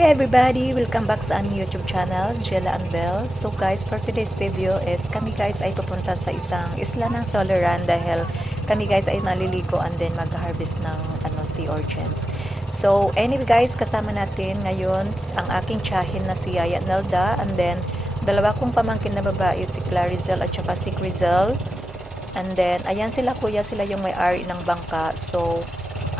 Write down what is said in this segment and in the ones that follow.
Hi everybody! Welcome back sa aming YouTube channel, Jella and Belle. So guys, for today's video is kami guys ay pupunta sa isang isla ng Soliran dahil kami guys ay naliligo and then mag-harvest ng sea urchins. So anyway guys, kasama natin ngayon ang aking tiyahin na si Yaya Nelda and then dalawa kong pamangkin na babae, si Clarizel at saka si Crizel. And then ayan sila kuya, sila yung may-ari ng bangka. So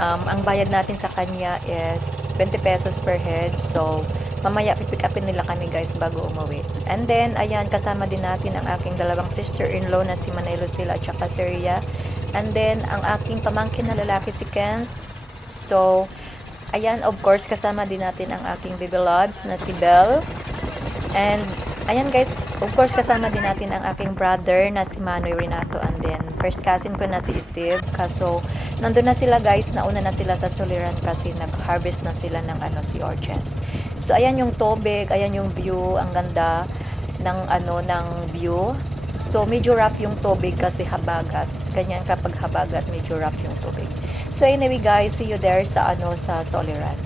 ang bayad natin sa kanya is 20 pesos per head. So, mamaya pipick upin nila kami guys bago umuwi. And then, ayan, kasama din natin ang aking dalawang sister-in-law na si Manay Lucila at saka si Ria. And then, ang aking pamangkin na lalaki si Ken. So, ayan, of course, kasama din natin ang aking baby loves na si Belle. And, ayan guys, of course, kasama din natin ang aking brother na si Manoy Renato. And then, first cousin ko na si Steve. Kaso, nandun na sila guys, nauna na sila sa Soliran kasi nag-harvest na sila ng sea urchins. So, ayan yung tubig, ayan yung view, ang ganda ng view. So, medyo rough yung tubig kasi habagat. Ganyan kapag habagat, medyo rough yung tubig. So, anyway guys, see you there sa Soliran.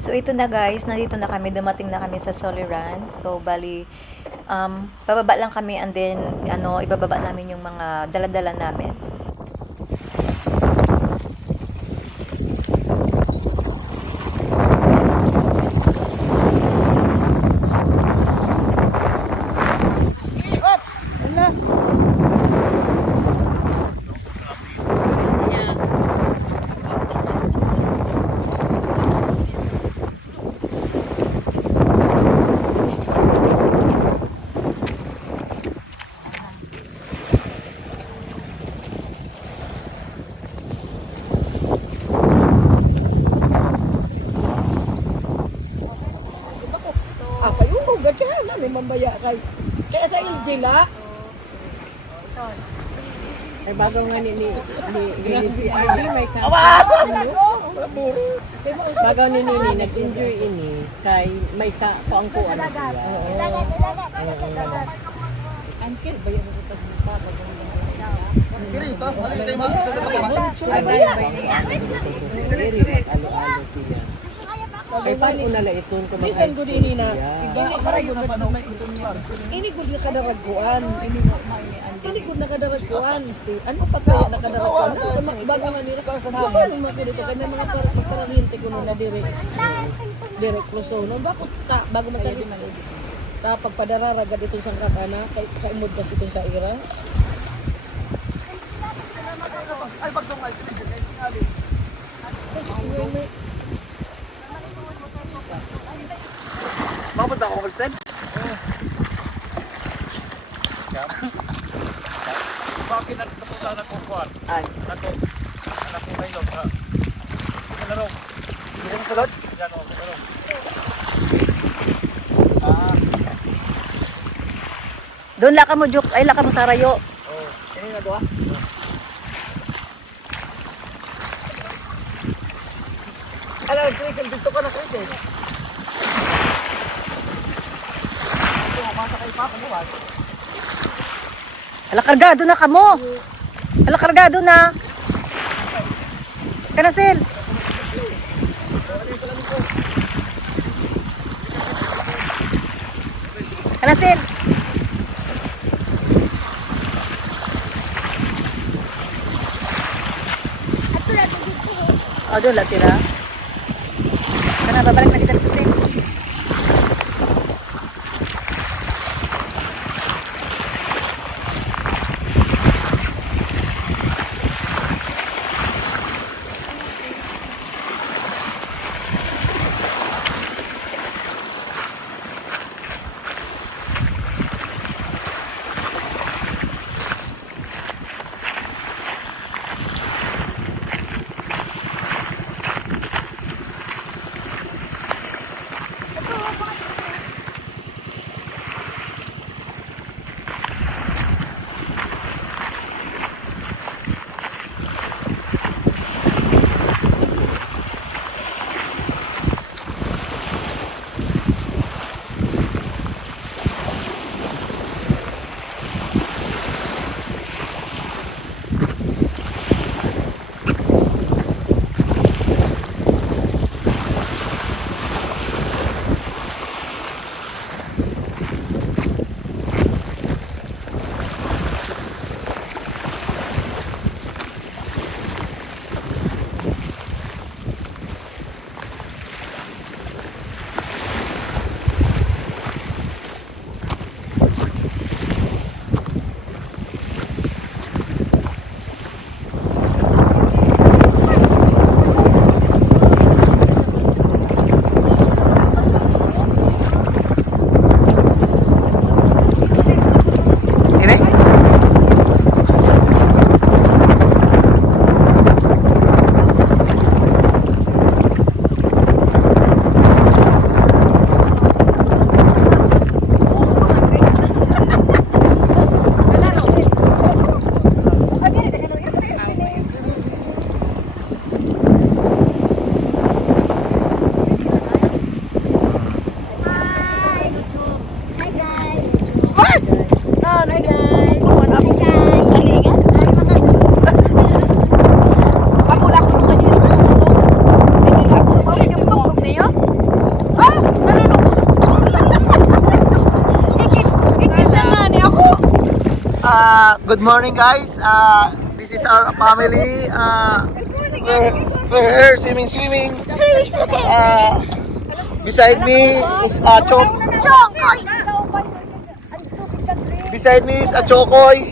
So, ito na guys, nandito na kami, dumating na kami sa Soliran. So, bali, bababa lang kami and then, ibababa namin yung mga dala-dala namin. Mambaya kay kaya sa Iljila ay bago nga ni si Arlie may ka bago ni nag-enjoy ini kay may ka paangkuan na siya uncle ba yung pagpapag diri to ali kay mga sa ko ay ay paano na la itong ko bisan gud ini na ini gud na kadaragkuan ini gud na kadaragkuan si ano pa kaya na kadaragkuan bago nga diri ka saan mo dito kay mga karahinte kuno na diri kloso no bakit ta bago masalis sa pagpadararaga dito sa kakana kay kaimod kasi itong sa ira ay pagtong ay Mabot ako Holstein? Bakit nagtapunta na kong kuwan? Ay. Anak ko ngayon ha? Laro. Hindi mo salod? Yan o, laro. Doon laka mo, Juk. Ay, laka mo sa rayo. Oo. Ini na doa? Alam, Chris, dito ka na, Chris eh. Hala, kargado na kamo. Hala, kargado na. Kanasil. Kanasil. O, doon lang sila. Kana, babalik na kita dito sila. Good morning guys. This is our family. We're here swimming. Beside me is a Chokoy. Beside me is a Chokoy.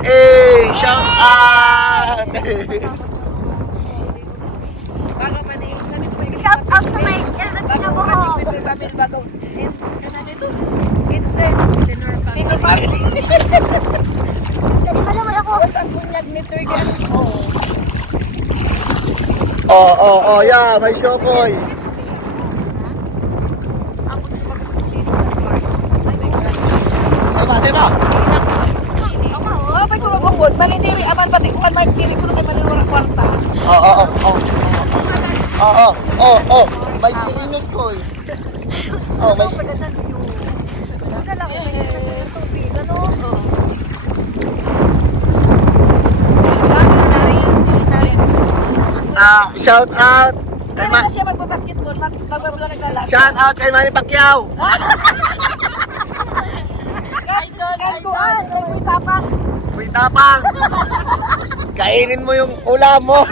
Hey, shout out! Shout out sa may kinabuhok. Ano naman ako? Oh, yeah, may Chokoy. Sama. Pag kumagubod, maliniri, aman pati kung man magdiri ko kay malinwara kwarta. Oh. May siringot ko eh. Oh, may shout out. Kaya na siya magbabasketball, magbabla naglalas. Shout out kay Manny Pacquiao. Kuan, kay Kuy Tapang. Uy, tapang. Kainin mo yung ulam mo.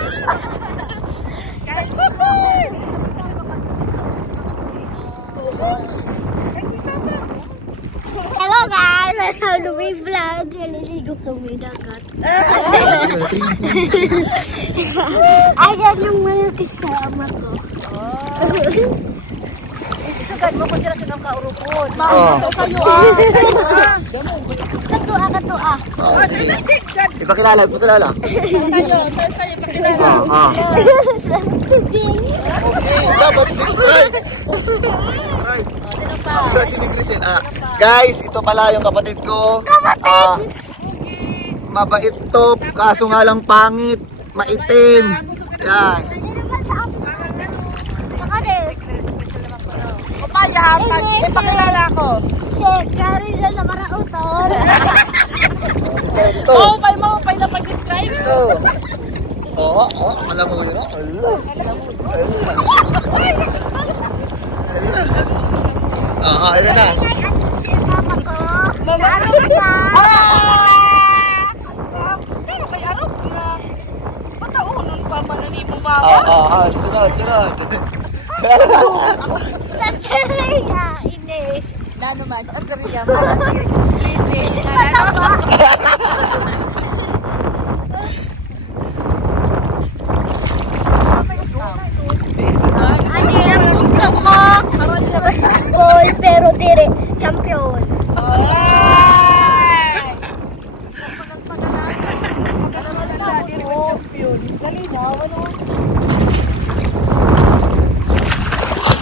Hello guys! Welcome to my vlog. Naliligo kami dagat. Ayan yung mga kasama ko. Isugan mo kung sila silang kaurupon. Sasayo Katua. Ipakilala. Sasayo pakilala. Okay, dapat describe. Right. Sa Chinigrisin. Guys, ito pala yung kapatid ko. Mabait to, kaso nga lang pangit, maitim. Yan. Papaya, ipakilala ko. Karisa na marautor. Ito. Mapay na pag-describe. Ito. Oo, alam mo yun. Allah. Ito na. Mama ko. Mama Ano ka ba? Pero kay Arok na. Pataunon pa manani mo mama. Sunod. Sa Korea, ini. Na naman, ang kariya Patawa. Ano yung gusto ko? Basketball, pero dire, champion.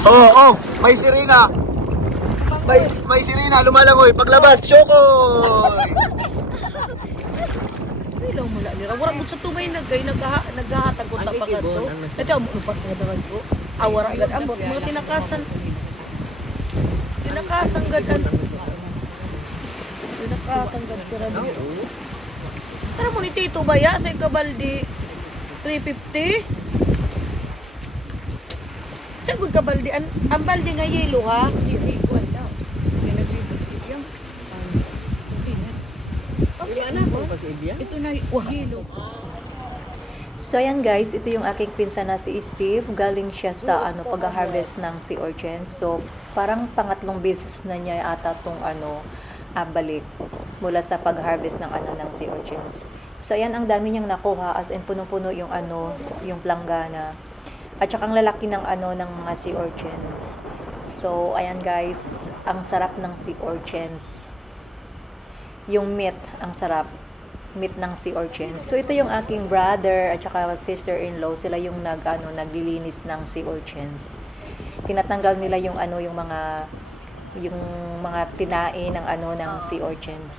Oo, may sirena. May sirena, lumalangoy. Paglabas, Chokoy! Ilaw mo lang nila. Wala mo sa tumay naghahatag ko tapagan to. Ito ang mupat na dawan ko. Awara agad ang mga tinakasan. Tinakasan gadan. Tinakasan gad sira dito. Tara mo ni Tito Baya sa Kabaldi 350. Sa good Kabaldi ang baldi nga yelo ha. So ayan guys, ito yung aking pinsan na si Steve. Galing siya sa pag-harvest ng sea urchins. So parang pangatlong beses na niya ata tong balik mula sa pag-harvest ng ng sea urchins. So ayan, ang dami niyang nakuha, as in punong-puno yung yung planggana. At saka ang lalaki ng ng mga sea urchins. So ayan guys, ang sarap ng sea urchins. Yung meat, ang sarap. Meat ng sea urchins. So ito yung aking brother at saka sister-in-law, sila yung naglilinis ng sea urchins. Tinatanggal nila yung yung mga tinae ng ng sea urchins.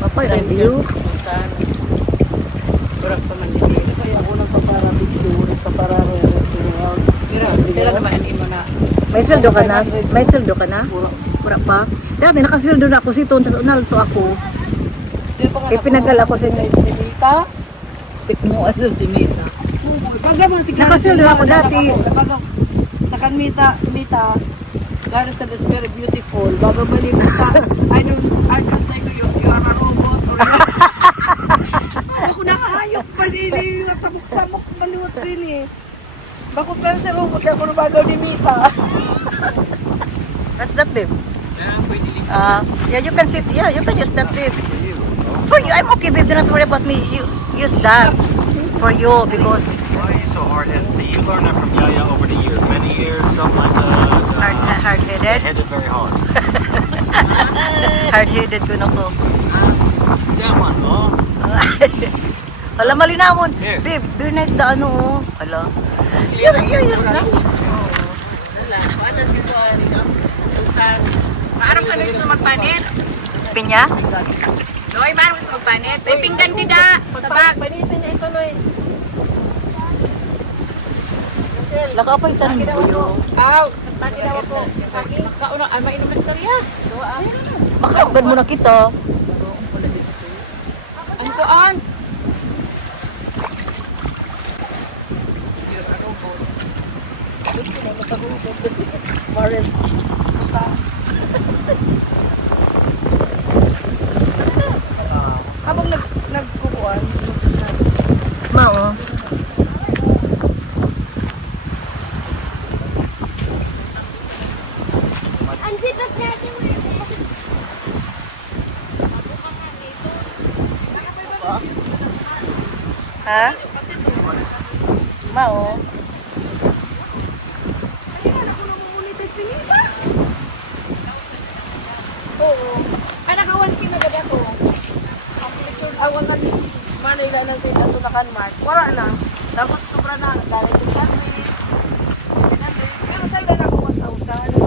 Papay review. Kurang pa man dito. Kaya ako nagpapara video, nagpapara else. Pero naman mo na. May sweldo ka na? May sweldo ka na? Wala pa. Dati nakasweldo na ako sito, nalto ako. Di pa nga Ipinagal ako sa inyo. Si Mita. Pit mo ano si Mita. Paggamang si Nakasulong ako dati. Sa kan Mita, God is very beautiful. Bababalik ka. I don't think you are a robot or ako nakahayok pa din eh. Samok-samok manuot din eh. Bakit lang si robot ako na bagaw ni Mita. What's that, babe? Yeah, you can sit. Yeah, you can use that, babe. For you, I'm okay, babe. Do not worry about me. You use that for you because Why are you so hard-headed? See, you learned that from Yaya over the years. Many years, sometimes hard-headed. headed very hard. Hard-headed ko na ko. That one, oh. Hala, malinamon. Here. Babe, very nice the ano, oh. Hala. You use that. Parang ka rin sa magpanit. Pinya? Noy, parang sa magpanit. May pinggan dida. Sa bag. Panitin ito, Noy. Laka pa isang buyo. Aw. Pagkinaw ako. Kauna, ay mainuman sa riya. Makaugad mo na kita. Ano ko on? Morris. Habang nagkukuan, Mao. Ang sipat natin mo. Ha? Mao. oo. Ay, nakawan kinagad ako. Awan nga ni Manila natin ato na kanmark. Wala na. Tapos sobra na. Dahil sa service. Pero sa'yo na ako 1,000.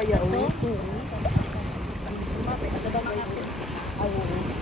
kaya oh. Oo.